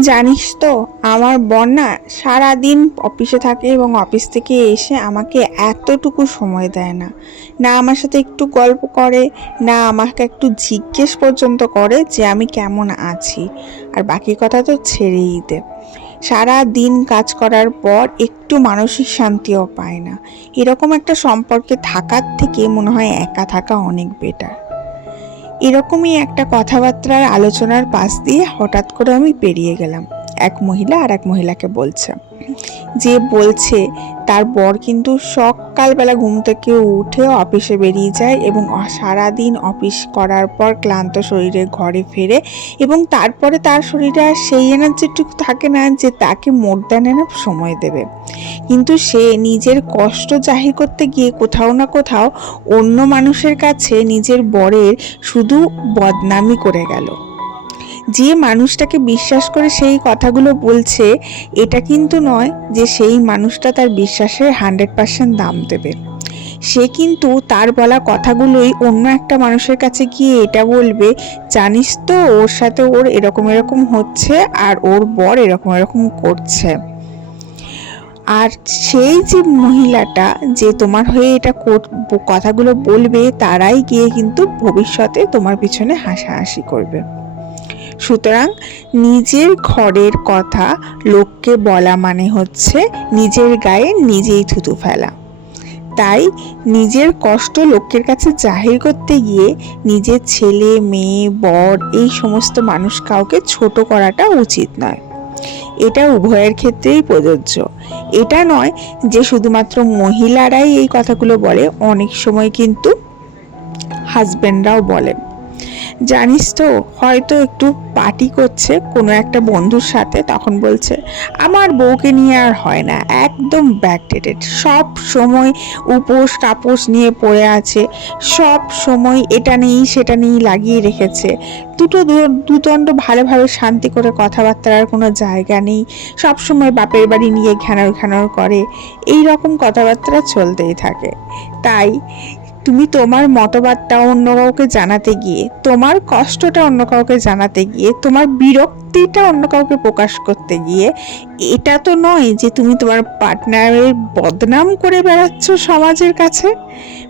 জানিস তো, আমার বন্যা সারাদিন অফিসে থাকে এবং অফিস থেকে এসে আমাকে এতটুকু সময় দেয় না। না আমার সাথে একটু গল্প করে, না আমাকে একটু জিজ্ঞেস পর্যন্ত করে যে আমি কেমন আছি। আর বাকি কথা তো ছেড়েই দে। সারা দিন কাজ করার পর একটু মানসিক শান্তিও পায় না। এরকম একটা সম্পর্কে থাকার থেকে মনে হয় একা থাকা অনেক বেটার এরকমই একটা কথাবার্তার আলোচনার পাশ দিয়ে হঠাৎ করে আমি পেরিয়ে গেলাম। এক মহিলা আর এক মহিলাকে বলছে। যে বলছে, তার বর কিন্তু সকালবেলা ঘুম থেকে উঠে অফিসে বেরিয়ে যায় এবং সারাদিন অফিস করার পর ক্লান্ত শরীরে ঘরে ফেরে এবং তারপরে তার শরীরে আর সেই এনার্জিটুকু থাকে না যে তাকে মোর দেন সময় দেবে। কিন্তু সে নিজের কষ্ট জাহির করতে গিয়ে কোথাও না কোথাও অন্য মানুষের কাছে নিজের বরের শুধু বদনামি করে গেল। যে মানুষটাকে বিশ্বাস করে সেই কথাগুলো বলছে, এটা কিন্তু নয় যে সেই মানুষটা তার বিশ্বাসের হান্ড্রেড পার্সেন্ট দাম দেবে। সে কিন্তু তার বলা কথাগুলোই অন্য একটা মানুষের কাছে গিয়ে এটা বলবে, জানিস তো, ওর সাথে ওর এরকম এরকম হচ্ছে আর ওর বর এরকম এরকম করছে। আর সেই যে মহিলাটা যে তোমার হয়ে এটা কথাগুলো বলবে, তারাই গিয়ে কিন্তু ভবিষ্যতে তোমার পিছনে হাসাহাসি করবে। সুতরাং নিজের ঘরের কথা লোককে বলা মানে হচ্ছে নিজের গায়ে নিজেই থুতু ফেলা। তাই নিজের কষ্ট লোকের কাছে জাহির করতে গিয়ে নিজের ছেলে, মেয়ে, বর এই সমস্ত মানুষ কাউকে ছোট করাটা উচিত নয়। এটা উভয়ের ক্ষেত্রেই প্রযোজ্য। এটা নয় যে শুধুমাত্র মহিলারাই এই কথাগুলো বলে, অনেক সময় কিন্তু হাজব্যান্ডরাও বলেন। জানিস তো, হয়তো একটু পার্টি করছে কোনো একটা বন্ধুর সাথে, তখন বলছে, আমার বউকে নিয়ে আর হয় না, একদম ব্যাকডেটেড সব সময় উপোস টাপোস নিয়ে পড়ে আছে, সব সময় এটা নেই, সেটা নেই লাগিয়ে রেখেছে, দুটো দুদণ্ড ভালোভাবে শান্তি করে কথাবার্তার কোনো জায়গা নেই, সব সময় বাপের বাড়ি নিয়ে ঘ্যানর ঘ্যানর করে। এই রকম কথাবার্তা চলতেই থাকে। তাই তুমি তোমার মতবাদটা অন্য কাউকে জানাতে গিয়ে, তোমার কষ্টটা অন্য কাউকে জানাতে গিয়ে, তোমার বিরক্তিটা অন্য কাউকে প্রকাশ করতে গিয়ে, এটা তো নয় যে তুমি তোমার পার্টনারের বদনাম করে বেড়াচ্ছ সমাজের কাছে?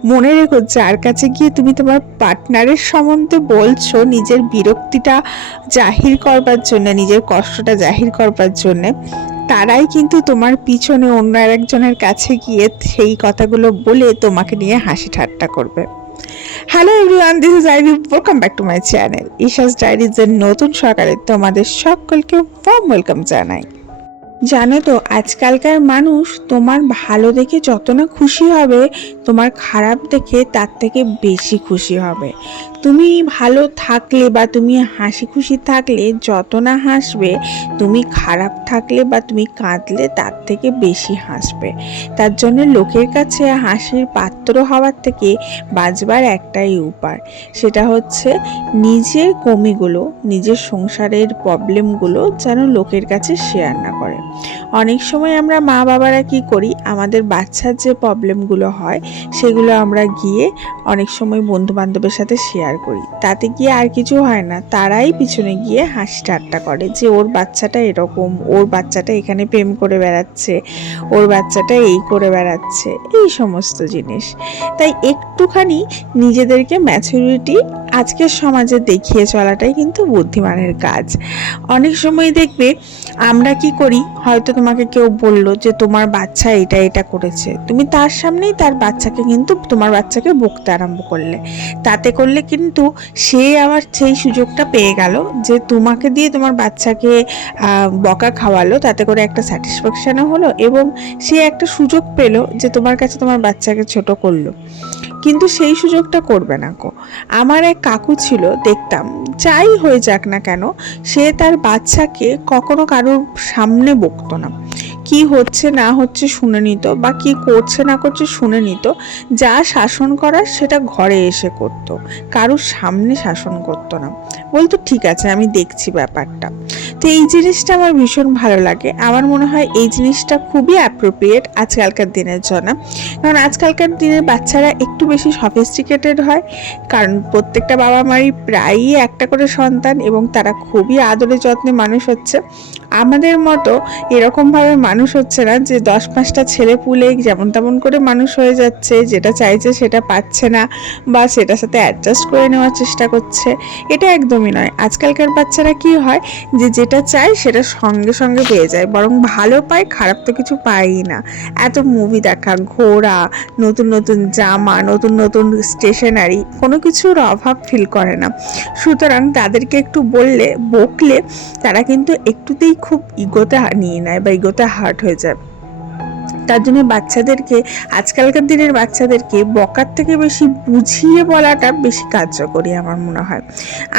মনে রেখো, যার কাছে গিয়ে তুমি তোমার পার্টনারের সম্বন্ধে বলছো, নিজের বিরক্তিটা জাহির করবার জন্য, নিজের কষ্টটা জাহির করবার জন্য তারাই কিন্তু তোমার পিছনে অন্য আরেকজনের কাছে গিয়ে সেই কথাগুলো বলে তোমাকে নিয়ে হাসি ঠাট্টা করবে। Hello everyone this is Airi welcome back to my channel Isha's ডায়েরিজের নতুন সকালে তোমাদের সকলকে ফর্ম ওয়েলকাম জানাই। জানো তো, আজকালকার মানুষ তোমার ভালো দেখে যত না খুশি হবে, তোমার খারাপ দেখে তার থেকে বেশি খুশি হবে। তুমি ভালো থাকলে বা তুমি হাসি খুশি থাকলে, যত না হাসবে, তুমি খারাপ থাকলে বা তুমি কাঁদলে, তার থেকে বেশি হাসবে। তার জন্য লোকের কাছে হাসির পাত্র হওয়ার থেকে বাঁচবার একটাই উপায়। সেটা হচ্ছে নিজের কমিগুলো, নিজের সংসারের প্রবলেমগুলো যেন লোকের কাছে শেয়ার না করে। অনেক সময় আমরা মা বাবারা কি করি? আমাদের বাচ্চার যে প্রবলেমগুলো হয়, সেগুলো আমরা গিয়ে অনেক সময় বন্ধু বান্ধবের সাথে শেয়ার করি। তাতে গিয়ে আর কিছু হয় না। তারাই পিছনে গিয়ে হাসি ঠাট্টা করে যে, ওর বাচ্চাটা এরকম, ওর বাচ্চাটা এখানে প্রেম করে বেড়াচ্ছে, ওর বাচ্চাটা এই করে বেড়াচ্ছে। এই সমস্ত জিনিস। তাই একটুখানি নিজেদেরকে ম্যাচুরিটি আজকের সমাজে দেখিয়ে চলাটাই কিন্তু বুদ্ধিমানের কাজ। অনেক সময় দেখবে আমরা কি করি, হয়তো তোমাকে কেউ বলল যে, তোমার বাচ্চা এটা এটা করেছে। তুমি তার সামনেই তার বাচ্চাকে কিন্তু, তোমার বাচ্চাকে বকতে আরম্ভ করলে। তাতে করলে কিন্তু সে আবার সেই সুযোগটা পেয়ে গেল যে তোমাকে দিয়ে তোমার বাচ্চাকে বকা খাওয়ালো, তাতে করে একটা স্যাটিসফ্যাকশনও হলো এবং সে একটা সুযোগ পেল যে তোমার কাছে তোমার বাচ্চাকে ছোট করল। কিন্তু সেই সুযোগটা করবে না কো। আমার এক কাকু ছিল, দেখতাম, যাই হয়ে যাক না কেন, সে তার বাচ্চাকে কখনো কারোর সামনে বকতো না। কি হচ্ছে না হচ্ছে শুনে নিত বা কি করছে না করছে শুনে নিত। যা শাসন করার সেটা ঘরে এসে করতো। কারুর সামনে শাসন করতো না। বলতো, ঠিক আছে, আমি দেখছি ব্যাপারটা। তো এই জিনিসটা আমার ভীষণ ভালো লাগে। আমার মনে হয় এই জিনিসটা খুবই অ্যাপ্রোপ্রিয়েট আজকালকার দিনের জন্য। কারণ আজকালকার দিনের বাচ্চারা একটু বেশি সফিস্টিকেটেড হয়। কারণ প্রত্যেকটা বাবা মারই প্রায়ই একটা করে সন্তান এবং তারা খুবই আদরে যত্নে মানুষ হচ্ছে। আমাদের মতো এরকমভাবে মানুষ হচ্ছে না যে দশ পাঁচটা ছেলে পুলে যেমন তেমন করে মানুষ হয়ে যাচ্ছে, যেটা চাইছে সেটা পাচ্ছে না বা সেটার সাথে অ্যাডজাস্ট করে নেওয়ার চেষ্টা করছে। এটা একদমই নয়। আজকালকার বাচ্চারা কি হয় যে যেটা চায় সেটা সঙ্গে সঙ্গে পেয়ে যায়, বরং ভালো পায়, খারাপ তো কিছু পায়ই না। এত মুভি দেখা, ঘোরা, নতুন নতুন জামা, নতুন নতুন স্টেশনারি কোনো কিছুর অভাব ফিল করে না। সুতরাং তাদেরকে একটু বললে, বকলে তারা কিন্তু একটুতেই খুব ইগোতে নিয়ে নেয় বা ইগোতে হার্ট হয়ে যায়। তার জন্য বাচ্চাদেরকে, আজকালকার দিনের বাচ্চাদেরকে বকার থেকে বেশি বুঝিয়ে বলাটা বেশি কার্যকরী আমার মনে হয়।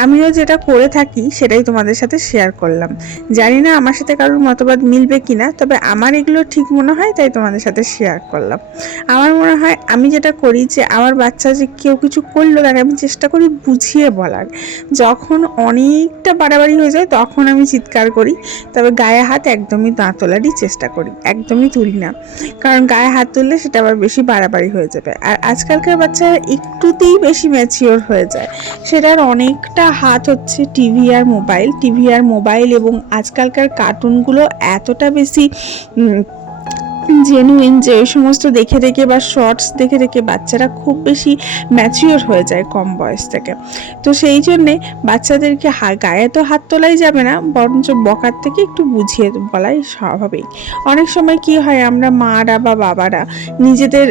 আমিও যেটা করে থাকি সেটাই তোমাদের সাথে শেয়ার করলাম। জানি না আমার সাথে কারোর মতবাদ মিলবে কিনা, তবে আমার এগুলো ঠিক মনে হয়, তাই তোমাদের সাথে শেয়ার করলাম। আমার মনে হয় আমি যেটা করি যে আমার বাচ্চা যে কেউ কিছু করল তাকে আমি চেষ্টা করি বুঝিয়ে বলার। যখন অনেকটা বাড়াবাড়ি হয়ে যায় তখন আমি চিৎকার করি, তবে গায়ে হাত একদমই না তোলারই চেষ্টা করি, একদমই তুলি না। কারণ গায়ে হাত তুললে সেটা আবার বেশি বাড়াবাড়ি হয়ে যাবে। আর আজকালকার বাচ্চারা একটুতেই বেশি ম্যাচিওর হয়ে যায়। সেটার অনেকটা হাত হচ্ছে টিভি আর মোবাইল টিভি আর মোবাইল এবং আজকালকার কার্টুনগুলো এতটা বেশি জেনুইন যে ওই সমস্ত দেখে দেখে বা শর্টস দেখে দেখে বাচ্চারা খুব বেশি ম্যাচিওর হয়ে যায় কম বয়স থেকে। তো সেই জন্যে বাচ্চাদেরকে গায়ে তো হাত তোলাই যাবে না, বরঞ্চ বকার থেকে একটু বুঝিয়ে বলাই স্বাভাবিক। অনেক সময় কি হয়, আমরা মারা বা বাবারা নিজেদের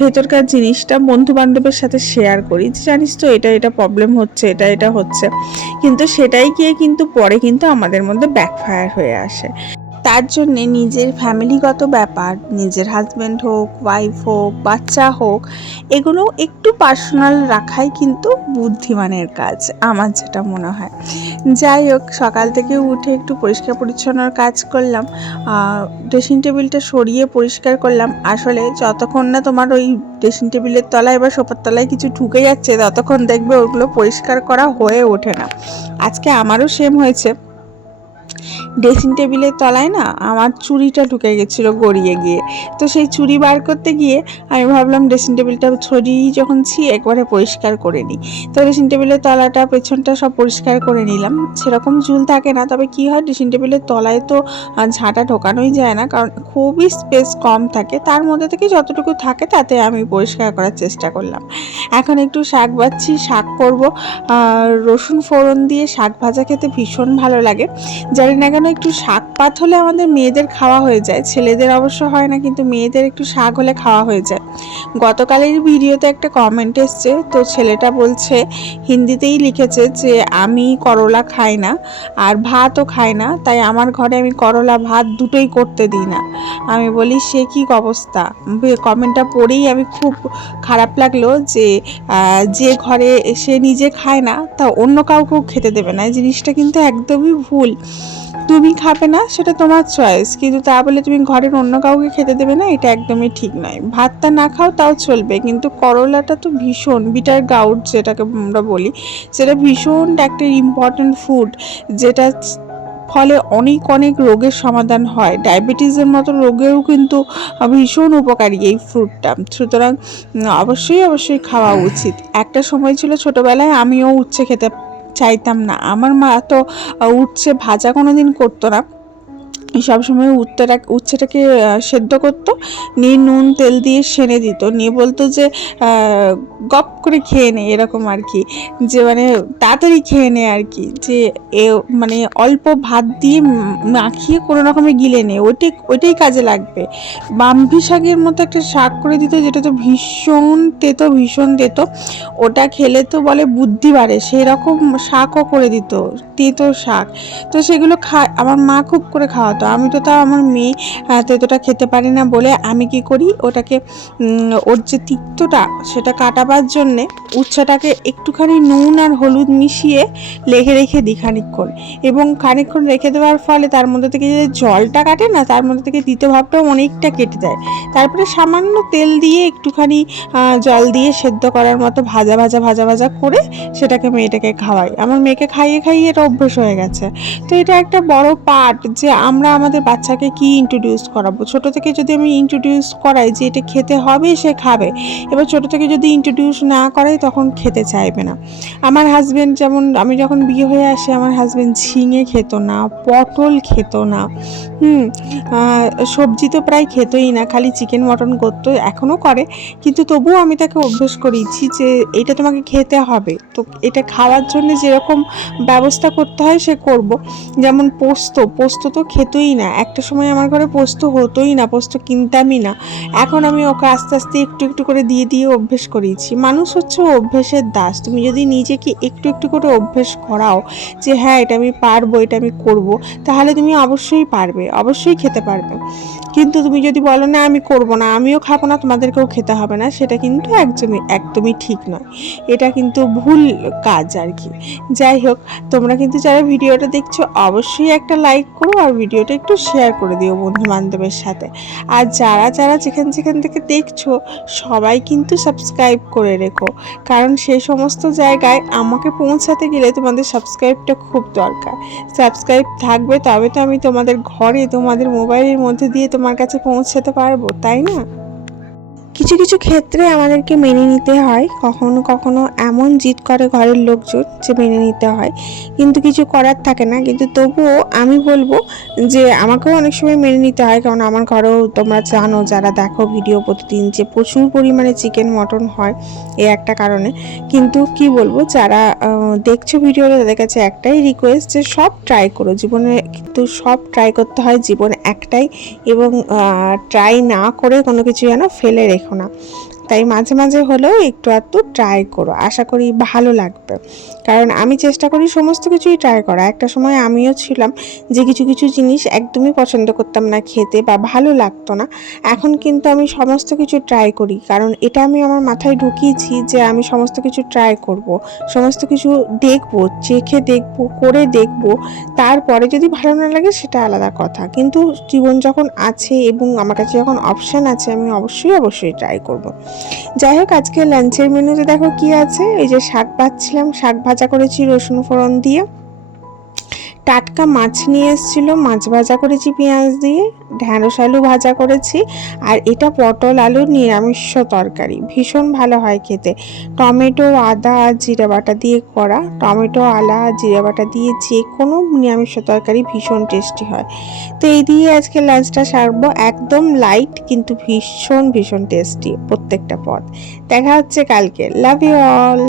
ভেতরকার জিনিসটা বন্ধু বান্ধবের সাথে শেয়ার করি যে, জানিস তো এটা এটা প্রবলেম হচ্ছে, এটা এটা হচ্ছে। কিন্তু সেটাই গিয়ে কিন্তু পরে কিন্তু আমাদের মধ্যে ব্যাকফায়ার হয়ে আসে। তার জন্যে নিজের ফ্যামিলিগত ব্যাপার, নিজের হাজব্যান্ড হোক ওয়াইফ হোক, বাচ্চা হোক, এগুলো একটু পার্সোনাল রাখাই কিন্তু বুদ্ধিমানের কাজ, আমার যেটা মনে হয়। যাই হোক, সকাল থেকে উঠে একটু পরিষ্কার পরিচ্ছন্নর কাজ করলাম ড্রেসিং টেবিলটা সরিয়ে পরিষ্কার করলাম। আসলে যতক্ষণ না তোমার ওই ড্রেসিং টেবিলের তলায় বা সোফার তলায় কিছু ঢুকে যাচ্ছে, ততক্ষণ দেখবে ওগুলো পরিষ্কার করা হয়ে ওঠে না। আজকে আমারও সেম হয়েছে। ড্রেসিং টেবিলের তলায় না আমার চুড়িটা ঢুকে গেছিল গড়িয়ে গিয়ে। তো সেই চুড়ি বার করতে গিয়ে আমি ভাবলাম ড্রেসিং টেবিলটা ছড়িয়ে যখন ছি, একবারে পরিষ্কার করে নিই। তো ড্রেসিং টেবিলের তলাটা, পেছনটা সব পরিষ্কার করে নিলাম। সেরকম ঝুল থাকে না, তবে কি হয়, ড্রেসিং টেবিলের তলায় তো ঝাঁটা ঢোকানোই যায় না, কারণ খুবই স্পেস কম থাকে। তার মধ্যে থেকে যতটুকু থাকে, তাতে আমি পরিষ্কার করার চেষ্টা করলাম। এখন একটু শাক বাচ্ছি, শাক করব। রসুন ফোড়ন দিয়ে শাক ভাজা খেতে ভীষণ ভালো লাগে। জানি না কেন একটু শাক পাত হলে আমাদের মেয়েদের খাওয়া হয়ে যায়। ছেলেদের অবশ্য হয় না, কিন্তু মেয়েদের একটু শাক হলে খাওয়া হয়ে যায়। গতকালের ভিডিওতে একটা কমেন্ট এসছে, তো ছেলেটা বলছে, হিন্দিতেই লিখেছে যে, আমি করলা খাই না আর ভাতও খাই না, তাই আমার ঘরে আমি করলা ভাত দুটোই করতে দিই না। আমি বলি, সে কি অবস্থা? কমেন্টটা পড়েই আমি খুব খারাপ লাগল যে যে ঘরে সে নিজে খায় না, তা অন্য কাউকেও খেতে দেবে না। জিনিসটা কিন্তু একদমই ভুল। তুমি খাবে না, সেটা তোমার চয়েস কিন্তু তা বলে তুমি ঘরের অন্য কাউকে খেতে দেবে না, এটা একদমই ঠিক নয়। ভাতটা না খাও, তাও চলবে। কিন্তু করলাটা তো ভীষণ বিটার গাউট যেটাকে আমরা বলি। সেটা ভীষণ একটা ইম্পর্ট্যান্ট ফুড যেটা ফলে অনেক অনেক রোগের সমাধান হয়। ডায়াবেটিসের মতো রোগেও কিন্তু ভীষণ উপকারী এই ফ্রুটটা সুতরাং অবশ্যই অবশ্যই খাওয়া উচিত। একটা সময় ছিল ছোটবেলায় আমিও উচ্ছে খেতে চাইতাম না। আমার মা তো উঠছে ভাজা কোনো দিন করতো না। সবসময় উত্তেটা উচ্ছেটাকে সেদ্ধ করতো, নিয়ে নুন, তেল দিয়ে সেনে দিত। নিয়ে বলতো যে গপ করে খেয়ে নে, এরকম আর কি। যে মানে তাড়াতাড়ি খেয়ে নে আর কি। যে এ মানে অল্প ভাত দিয়ে মাখিয়ে কোনো রকমে গিলে নে। ওইটাই ওইটাই কাজে লাগবে। বাম্পি শাকের মতো একটা শাক করে দিত, যেটা তো ভীষণ তেতো ভীষণ তেতো। ওটা খেলে তো বলে বুদ্ধি বাড়ে। সেই রকম শাকও করে দিত, তেতো শাক। তো সেগুলো খা, আমার মা খুব করে খাওয়াতো। আমি তো তাও আমার মেয়ে তেতোটা খেতে পারি না বলে আমি কি করি? ওটাকে ওর যে তিক্তটা, সেটা কাটাবার জন্যে উচ্ছেটাকে একটুখানি নুন আর হলুদ মিশিয়ে লেখে রেখে দিই খানিক্ষণ এবং খানিকক্ষণ রেখে দেওয়ার ফলে তার মধ্যে থেকে যে জলটা কাটে না, তার মধ্যে থেকে তিতো ভাবটাও অনেকটা কেটে যায়। তারপরে সামান্য তেল দিয়ে একটুখানি জল দিয়ে সেদ্ধ করার মতো ভাজা ভাজা ভাজা ভাজা করে সেটাকে মেয়েটাকে খাওয়াই। আমার মেয়েকে খাইয়ে খাইয়ে এটা অভ্যেস হয়ে গেছে। তো এটা একটা বড় পার্ট যে আমরা আমাদের বাচ্চাকে কি ইন্ট্রোডিউস করাবো? ছোট থেকে যদি আমি ইন্ট্রোডিউস করাই যে এটা খেতে হবে, সে খাবে। এবার ছোট থেকে যদি ইন্ট্রোডিউস না করাই তখন খেতে চাইবে না। আমার হাজব্যান্ড যেমন, আমি যখন বিয়ে হয়ে আসি, আমার হাজব্যান্ড ঝিঙে খেত না, পটল খেত না। হুম সবজি তো প্রায় খেতই না, খালি চিকেন মটন করতো এখনও করে। কিন্তু তবুও আমি তাকে অভ্যেস করিয়েছি যে এটা তোমাকে খেতে হবে। তো এটা খাওয়ার জন্য যেরকম ব্যবস্থা করতে হয়, সে করব। যেমন পোস্ত পোস্ত তো খেতই না। একটা সময় আমার ঘরে পোস্ত হতোই না, পোস্ত কিনতামই না। এখন আমি ওকে আস্তে আস্তে একটু একটু করে দিয়ে দিয়ে অভ্যেস করিয়েছি। মানুষ হচ্ছে অভ্যেসের দাস। তুমি যদি নিজেকে একটু একটু করে অভ্যেস করাও যে হ্যাঁ এটা আমি পারব, এটা আমি করব তাহলে তুমি অবশ্যই পারবে, অবশ্যই খেতে পারবে। কিন্তু তুমি যদি বলো, না, আমি করব না, আমিও খাব না, তোমাদেরকেও খেতে হবে না সেটা কিন্তু একদমই একদমই ঠিক নয়। এটা কিন্তু ভুল কাজ আর কি। যাই হোক, তোমরা কিন্তু যারা ভিডিওটা দেখছ, অবশ্যই একটা লাইক করো আর ভিডিওটা একটু শেয়ার করে দিও বন্ধু বান্ধবের সাথে। আর যারা যারা যেখান যেখান থেকে দেখছ, সবাই কিন্তু সাবস্ক্রাইব করে রেখো। কারণ সেই সমস্ত জায়গায় আমাকে পৌঁছাতে গেলে তোমাদের সাবস্ক্রাইবটা খুব দরকার। সাবস্ক্রাইব থাকবে তবে তো আমি তোমাদের ঘরে, তোমাদের মোবাইলের মধ্যে দিয়ে তোমার কাছে পৌঁছাতে পারব, তাই না? কিছু কিছু ক্ষেত্রে আমাদেরকে মেনে নিতে হয়। কখনো কখনো এমন জিদ করে ঘরের লোকজন যে মেনে নিতে হয়। কিন্তু কিছু করার থাকে না। কিন্তু তবুও আমি বলব যে আমাকেও অনেক সময় মেনে নিতে হয়। কারণ আমার ঘরেও তোমরা জানো, যারা দেখো ভিডিও প্রতিদিন যে প্রচুর পরিমাণে চিকেন, মটন হয় এই একটা কারণে। কিন্তু কি বলব, যারা দেখছ ভিডিওটা, তাদের কাছে একটাই রিকোয়েস্ট যে সব ট্রাই করো। জীবনে কিন্তু সব ট্রাই করতে হয়, জীবন একটাই এবং ট্রাই না করে কোনো কিছু যেন ফেলে রেখো। না তাই মাঝে মাঝে হলেও একটু একটু ট্রাই করো। আশা করি ভালো লাগবে। কারণ আমি চেষ্টা করি সমস্ত কিছুই ট্রাই করা। একটা সময় আমিও ছিলাম যে কিছু কিছু জিনিস একদমই পছন্দ করতাম না খেতে বা ভালো লাগতো না। এখন কিন্তু আমি সমস্ত কিছু ট্রাই করি। কারণ এটা আমি আমার মাথায় ঢুকিয়েছি যে আমি সমস্ত কিছু ট্রাই করব। সমস্ত কিছু দেখব, চেখে দেখব, করে দেখব। তারপরে যদি ভালো না লাগে সেটা আলাদা কথা। কিন্তু জীবন যখন আছে এবং আমার কাছে যখন অপশান আছে, আমি অবশ্যই অবশ্যই ট্রাই করব। যাই হোক, আজকে লাঞ্চের মেনুতে দেখো কি আছে? এই যে শাক ভাজছিলাম শাক ভাজা করেছি রসুন ফোড়ন দিয়ে। টাটকা মাছ নিয়ে এসেছিল, মাছ ভাজা করেছি, পেঁয়াজ দিয়ে, ঢ্যাঁড়স আলু ভাজা করেছি, আর এটা পটল আলু নিরামিষ তরকারি। ভীষণ ভালো হয় খেতে। টমেটো, আদা আর জিরে বাটা দিয়ে করা। টমেটো, আলা, জিরে বাটা দিয়ে যে কোনো নিরামিষ তরকারি ভীষণ টেস্টি হয়। তো এই দিয়ে আজকে লাঞ্চটা সারবো। একদম লাইট কিন্তু ভীষণ ভীষণ টেস্টি প্রত্যেকটা পদ। দেখা হচ্ছে কালকে। Love you all